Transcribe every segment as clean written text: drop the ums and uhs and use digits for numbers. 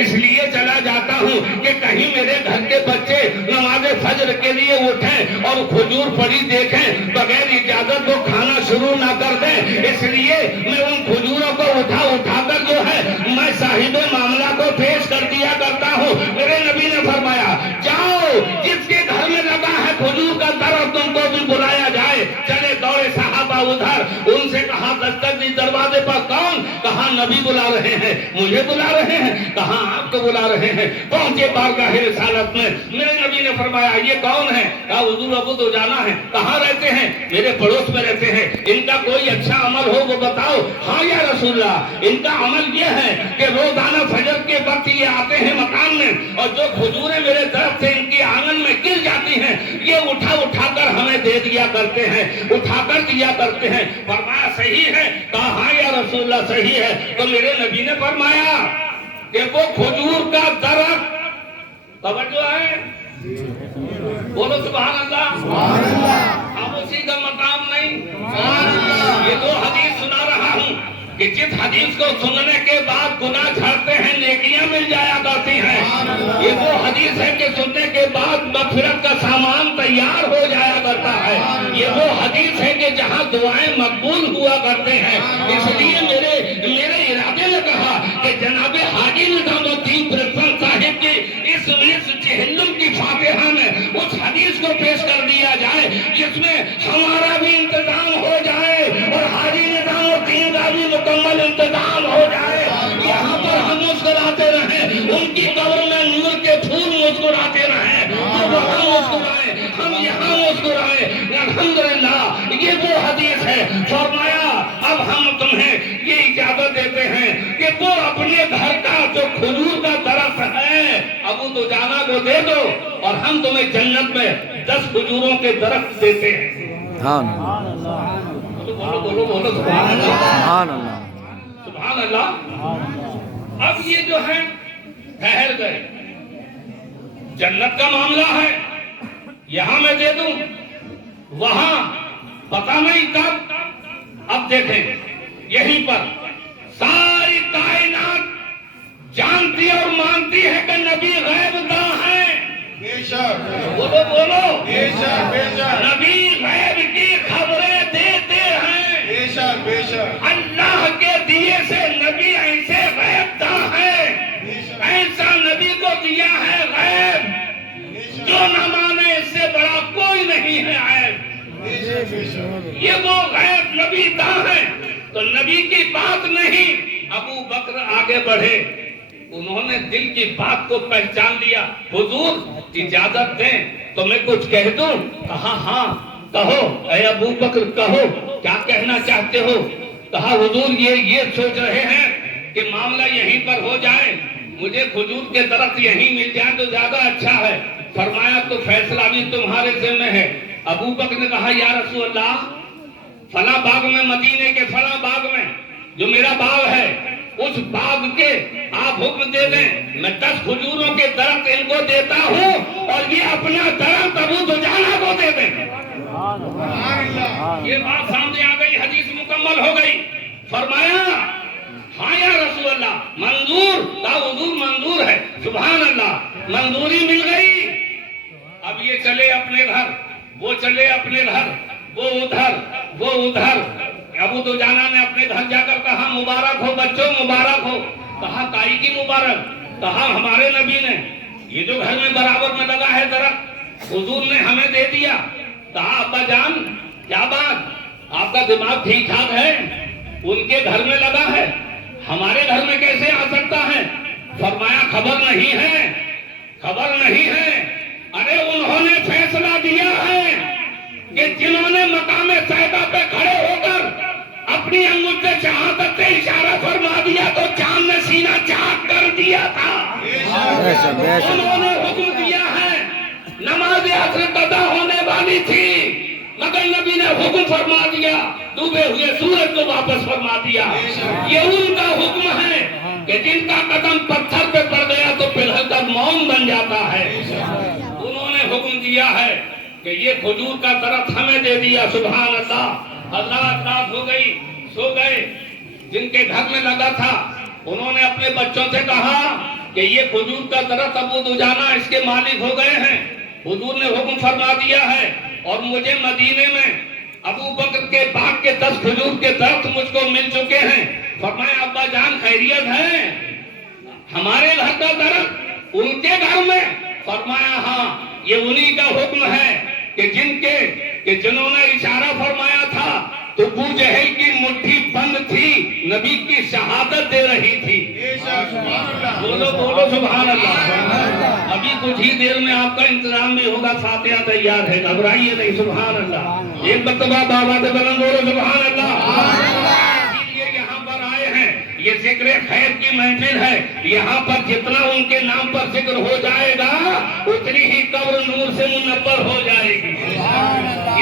اس لیے چلا جاتا ہوں کہ کہیں میرے گھر کے بچے نماز فجر کے لیے اٹھیں اور کھجور پڑی دیکھیں بغیر اجازت وہ کھانا شروع نہ کر دیں، اس لیے میں ان کھجوروں کو اٹھا کر جو ہے میں صاحب معاملہ کو پیش کر دیا کرتا ہوں۔ میرے نبی نے فرمایا جاؤ جس کے گھر میں لگا ہے کھجور کا درخت تم کو بھی بلایا جائے۔ چلے دوڑے صحابہ ادھر، ان سے کہا دستک دی دروازے پر، کون؟ کہا نبی بلا رہے ہیں۔ مجھے بلا رہے ہیں؟ کہا آپ کو بلا رہے ہیں۔ پہنچے بارگاہ رسالت میں، میرے نبی نے فرمایا یہ کون ہے؟ کہا حضور ابو دجانہ ہے۔ کہاں رہتے ہیں؟ میرے پڑوس میں رہتے ہیں۔ ان کا کوئی اچھا عمل ہو وہ بتاؤ۔ ہاں یا رسول اللہ، ان کا عمل یہ ہے کہ روزانہ فجر کے وقت یہ آتے ہیں مکان میں اور جو کھجوریں میرے طرف سے ان کی آنگن میں گر جاتی ہیں یہ اٹھا کر ہمیں دے دیا کرتے ہیں، اٹھا کر دیا کرتے ہیں۔ فرمایا صحیح ہے؟ کہا ہاں یا رسول اللہ صحیح ہے۔ تو میرے نبی نے فرمایا کہ وہ کھجور کا درخت، توجہ ہے، بولو سبحان اللہ، سبحان اللہ، خاموشی کا مقام نہیں، سبحان اللہ۔ یہ دو حدیث سنا رہا ہوں کہ جس حدیث کو سننے کے بعد گناہ جھڑتے ہیں نیکیاں مل جایا کرتی ہیں، یہ وہ حدیث ہے کہ سننے کے بعد مغفرت کا سامان تیار ہو جایا کرتا ہے، یہ وہ حدیث ہے کہ جہاں دعائیں مقبول ہوا کرتے ہیں۔ اس لیے میرے ارادے نے کہا کہ جناب حاجی نظام الدین پرسن صاحب کی اس چہلم کی فاتحہ میں اس حدیث کو پیش کر دیا جائے جس میں ہمارا بھی انتظام ہو جائے اور حاجی نظام الدین کا بھی مکمل انتظام ہو جائے۔ یہاں پر ہم مسکراتے رہیں، ان کی قبر میں نور کے پھول مسکراتے رہیں، وہ وہاں مسکرائیں، ہم یہاں مسکرائیں۔ الحمدللہ یہ وہ حدیث ہے۔ فرمایا اب ہم تمہیں یہ اجازت دیتے ہیں کہ وہ اپنے گھر کا جو کھجور کا درخت ہے ابو دجانہ کو دے دو اور ہم تمہیں جنت میں 10 کھجوروں کے درخت دیتے ہیں۔ سبحان اللہ، بولو سبحان اللہ، سبحان اللہ، سبحان اللہ۔ اب یہ جو ہے ٹھہر گئے، جنت کا معاملہ ہے، یہاں میں دے دوں وہاں پتہ نہیں کب۔ اب دیکھیں یہیں پر ساری کائنات جانتی اور مانتی ہے کہ نبی غیب داں ہے۔ بے شک، بولو بے شک، بے شک، نبی غیب کی خبریں دیتے ہیں۔ بے شک، بے شک، اللہ کے دیے سے نبی ایسے غیب داں ہے، ایسا نبی کو دیا ہے غیب جو نہ مانے اس سے بڑا کوئی نہیں ہے غیب۔ یہ وہ غیب نبی داں ہے۔ تو نبی کی بات نہیں، ابو بکر آگے بڑھے، انہوں نے دل کی بات کو پہچان لیا۔ حضور اجازت دیں تو میں کچھ کہہ دوں؟ کہا ہاں کہو اے ابو بکر، کہو کیا کہنا چاہتے ہو؟ کہا حضور یہ سوچ رہے ہیں کہ معاملہ یہیں پر ہو جائے، مجھے کھجور کے درخت یہیں مل جائے تو زیادہ اچھا ہے۔ فرمایا تو فیصلہ بھی تمہارے ذمہ ہے۔ ابو بکر نے کہا یا رسول اللہ فلاں باغ میں، مدینے کے فلاں باغ میں جو میرا باغ ہے اس باغ کے آپ حکم دے دیں، میں 10 کھجوروں کے درخت ان کو دیتا ہوں اور یہ اپنا درخت ابو دجانہ کو دے دیں۔ یہ بات سامنے آ گئی، حدیث مکمل ہو گئی۔ فرمایا ہاں یا رسول اللہ منظور؟ کہا حضور منظور ہے۔ سبحان اللہ، منظوری مل گئی۔ اب یہ چلے اپنے گھر، وہ چلے اپنے گھر، وہ ادھر وہ ادھر۔ ابو دجانہ نے اپنے گھر جا کر کہا مبارک ہو بچوں، مبارک ہو۔ کہا کائی کی مبارک؟ کہا ہمارے نبی نے یہ جو گھر میں برابر میں لگا ہے درخت حضور نے ہمیں دے دیا۔ کہا ابا جان کیا بات، آپ کا دماغ ٹھیک ٹھاک ہے؟ ان کے گھر میں لگا ہے، ہمارے گھر میں کیسے آ سکتا ہے؟ فرمایا خبر نہیں ہے، خبر نہیں ہے۔ ارے انہوں نے فیصلہ دیا ہے کہ جنہوں نے مقام صحابہ پہ کھڑے ہو کر اپنی انگوٹھ سے شہادت سے اشارہ فرما دیا تو چاند نے سینہ چاک کر دیا تھا۔ انہوں نے حکم دیا ہے، نماز عصر قضا ہونے والی تھی مگر نبی نے حکم فرما دیا، ڈوبے ہوئے سورج کو واپس فرما دیا۔ یہ ان کا حکم ہے کہ جن کا قدم پتھر پہ پڑ گیا تو پلھل کر موم بن جاتا ہے۔ انہوں نے حکم دیا ہے کہ یہ کھجور کا درخت ہمیں دے دیا۔ سبحان اللہ، اللہ رات ہو گئی، سو گئے۔ جن کے گھر میں لگا تھا انہوں نے اپنے بچوں سے کہا کہ یہ کھجور کا درخت ابو دجانہ اس کے مالک ہو گئے ہیں. حضور نے حکم فرما دیا ہے اور مجھے مدینے میں ابو بکر کے باغ کے 10 کھجور کے درخت مجھ کو مل چکے ہیں. فرمایا ابا جان خیریت ہے؟ ہمارے گھر کا درخت ان کے گھر میں؟ فرمایا ہاں یہ انہی کا حکم ہے کہ جنہوں نے اشارہ فرمایا تھا تو ابو جہل کی مٹھی بند تھی، نبی کی شہادت دے رہی تھی. بولو بولو سبحان اللہ. ابھی کچھ ہی دیر میں آپ کا انتظام بھی ہوگا، فاتحہ تیار ہے، گھبرائیے نہیں. سبحان اللہ. ایک مرتبہ بابا سے بلند بولو سبحان اللہ. اسی لیے یہاں پر آئے ہیں، یہ ذکر خیر کی محفل ہے. یہاں پر جتنا ان کے نام پر ذکر ہو جائے گا اتنی ہی قبر نور سے منور ہو جائے گی.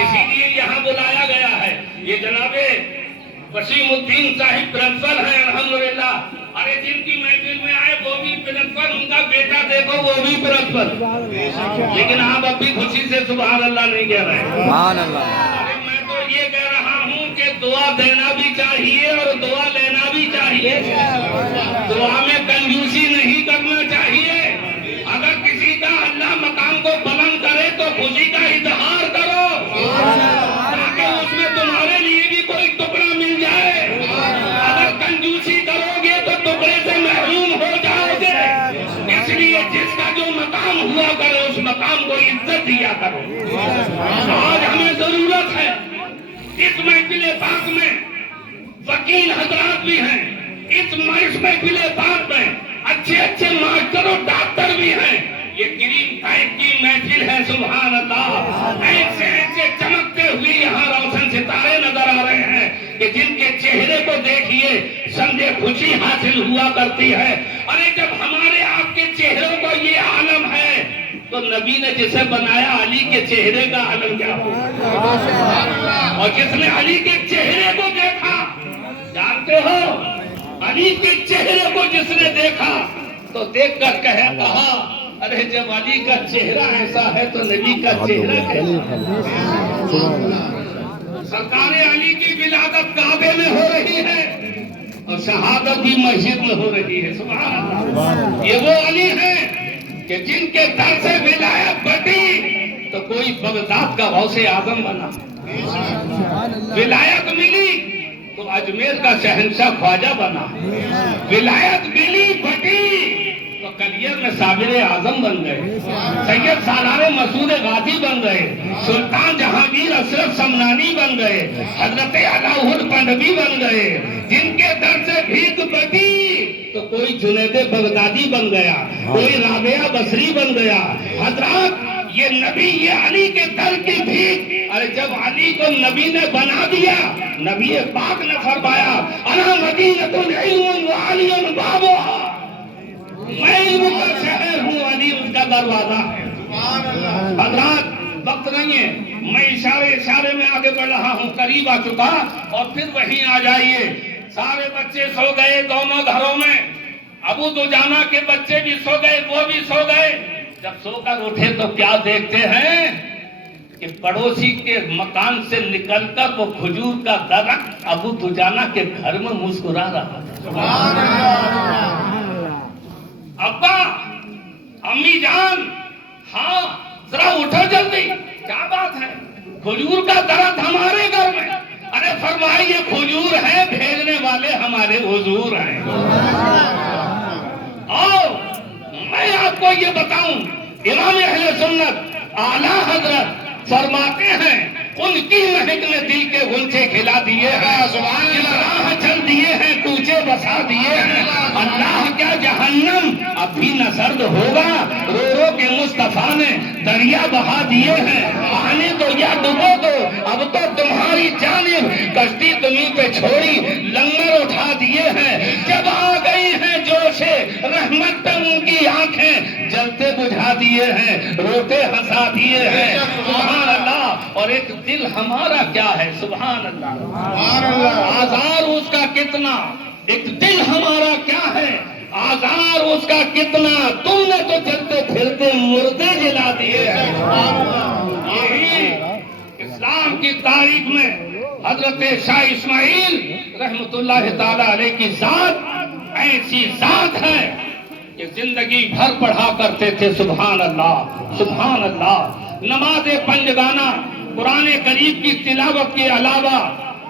اسی لیے یہاں بلایا گیا ہے. یہ جناب وسیم الدین صاحب پرنسپل ہیں الحمدللہ. ارے جن کی محفل میں آئے وہ بھی پرنسپل، ان کا بیٹا دیکھو وہ بھی پرنسپل. لیکن آپ اب بھی خوشی سے سبحان اللہ نہیں کہہ رہے. سبحان اللہ. ارے میں تو یہ کہہ رہا ہوں کہ دعا دینا بھی چاہیے اور دعا لینا بھی چاہیے. دعا میں کنجوسی نہیں کرنا چاہیے. اگر کسی کا اللہ مقام کو بلند کرے تو خوشی کا اظہار کرو تاکہ اس میں تمہارے لیے بھی کوئی ٹکڑا مل جائے. اگر کنجوسی کرو گے تو ٹکڑے سے محروم ہو جاؤ گے. اس لیے جس کا جو مقام ہوا کرے اس مقام کو عزت دیا کرو. آج ہمیں ضرورت ہے. اس محفل پاک میں وکیل حضرات بھی ہیں، اس محفل پاک میں اچھے اچھے ماسٹر اور ڈاکٹر بھی ہیں. یہ کریم ٹائپ کی محفل ہے. سبحان اللہ. ایسے ایسے چمکتے ہوئے یہاں روشن ستارے نظر آ رہے ہیں کہ جن کے چہرے کو دیکھیے سمجھے خوشی حاصل ہوا کرتی ہے. ارے جب ہمارے آپ کے چہروں کو یہ عالم ہے تو نبی نے جسے بنایا علی کے چہرے کا عالم کیا ہوگا؟ اور جس نے علی کے چہرے کو دیکھا، جانتے ہو علی کے چہرے کو جس نے دیکھا تو دیکھ کر کہا ارے جب علی کا چہرہ ایسا ہے تو نبی کا چہرہ کیسا؟ سرکار علی کی ولادت کعبے میں ہو رہی ہے اور شہادت بھی مسجد میں ہو رہی ہے. سبحان اللہ. یہ وہ علی ہیں کہ جن کے در سے ولایت بٹی تو کوئی بغداد کا غوث اعظم بنا. ولایت ملی تو اجمیر کا شہنشاہ خواجہ بنا. ولایت ملی بٹی تو کلیر میں صابر اعظم بن گئے. سید سالار مسعود غازی بن گئے. سلطان جہانگیر اشرف سمنانی بن گئے. حضرت علاؤل پنڈوی بن گئے. جن کے در سے بھیک بٹی تو کوئی جنید بغدادی بن گیا، کوئی رابعہ بصری بن گیا. حضرات یہ نبی یہ علی کے در کی بھیک. ارے جب علی کو نبی نے بنا دیا، نبی پاک نے فرمایا انا مدینۃ العلم وعلی بابها. میں علم کا شہر ہوں، علی اس کا دروازہ ہے. حضرات وقت نہیں ہے، میں اشارے میں آگے بڑھ رہا ہوں، قریب آ چکا اور پھر وہیں آ جائیے. سارے بچے سو گئے دونوں گھروں میں. ابو دجانہ کے بچے بھی سو گئے، وہ بھی سو گئے. جب سو کر اٹھے تو کیا دیکھتے ہیں کہ پڑوسی کے مکان سے نکل کر وہ کھجور کا درخت ابو دجانہ کے گھر میں مسکرا رہا تھا. ابا امی جان، ہاں ذرا اٹھو جلدی، کیا بات ہے؟ کھجور کا درخت ہمارے گھر میں. ارے فرمائیے کھجور ہے، بھیجنے والے ہمارے حضور ہیں. اور میں آپ کو یہ بتاؤں، امام اہل سنت اعلیٰ حضرت فرماتے ہیں ان کی مہک نے دل کے غنچے کھلا دیے ہیں. راہ چل دیے ہیں، کوچے بسا دیے ہیں. اللہ کیا جہنم اب بھی نہ سرد ہوگا، رو رو کے مصطفیٰ نے دریا بہا دیے ہیں. آنے دو یا ڈبو دو، اب تو تمہاری جانب کشتی تمہیں پہ چھوڑی، لنگر اٹھا دیے ہیں. جب آ گئی ہیں جوش رحمت پہ ان کی آنکھیں جلتے بجھا دیے ہیں، روتے ہنسا دیے ہیں. سبحان اللہ. اور ایک دل ہمارا کیا ہے؟ سبحان اللہ. آزار اس کا کتنا، ایک دل ہمارا کیا ہے؟ آزار اس کا کتنا. تم نے تو چلتے پھرتے مردے جلا دیے ہیں. یہی اسلام کی تاریخ میں حضرت شاہ اسماعیل رحمت اللہ تعالی علیہ کی ذات ایسی ذات ہے کہ زندگی بھر پڑھا کرتے تھے سبحان اللہ سبحان اللہ. نماز پنجگانہ قرآن کریم کی تلاوت کے علاوہ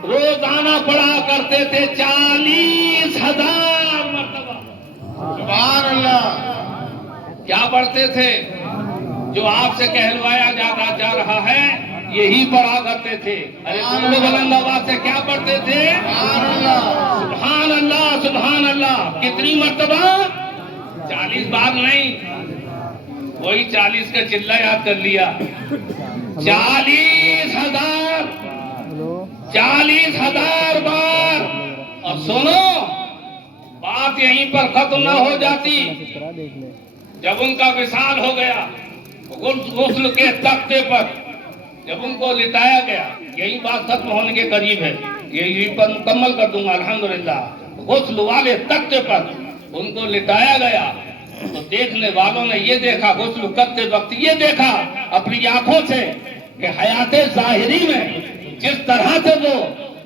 روزانہ پڑھا کرتے تھے 40,000 مرتبہ. سبحان اللہ. کیا پڑھتے تھے؟ جو آپ سے کہلوایا جا رہا ہے یہی پڑھا کرتے تھے. ارے بولو بلند آواز سے، کیا پڑھتے تھے؟ سبحان اللہ. سبحان اللہ سبحان اللہ. کتنی مرتبہ؟ 40 بار نہیں، وہی 40 کا چلہ یاد کر لیا. 40,000 40,000 بار. اور سنو، بات یہیں پر ختم نہ ہو جاتی. جب ان کا وصال ہو گیا غسل کے تختے پر، جب ان کو لٹایا گیا، یہی بات ختم ہونے کے قریب ہے، یہی پر مکمل کر دوں گا الحمدللہ. غسل والے تختے پر ان کو لٹایا گیا تو دیکھنے والوں نے یہ دیکھا، غسل کرتے وقت یہ دیکھا اپنی آنکھوں سے کہ حیات ظاہری میں جس طرح سے وہ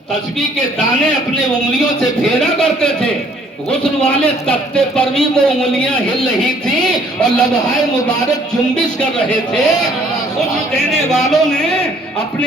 تسبیح کے دانے اپنے انگلیوں سے پھیرا کرتے تھے، غسل والے تختے پر بھی وہ انگلیاں ہل رہی تھی اور لمحہ مبارک جنبش کر رہے تھے. غسل دینے والوں نے اپنے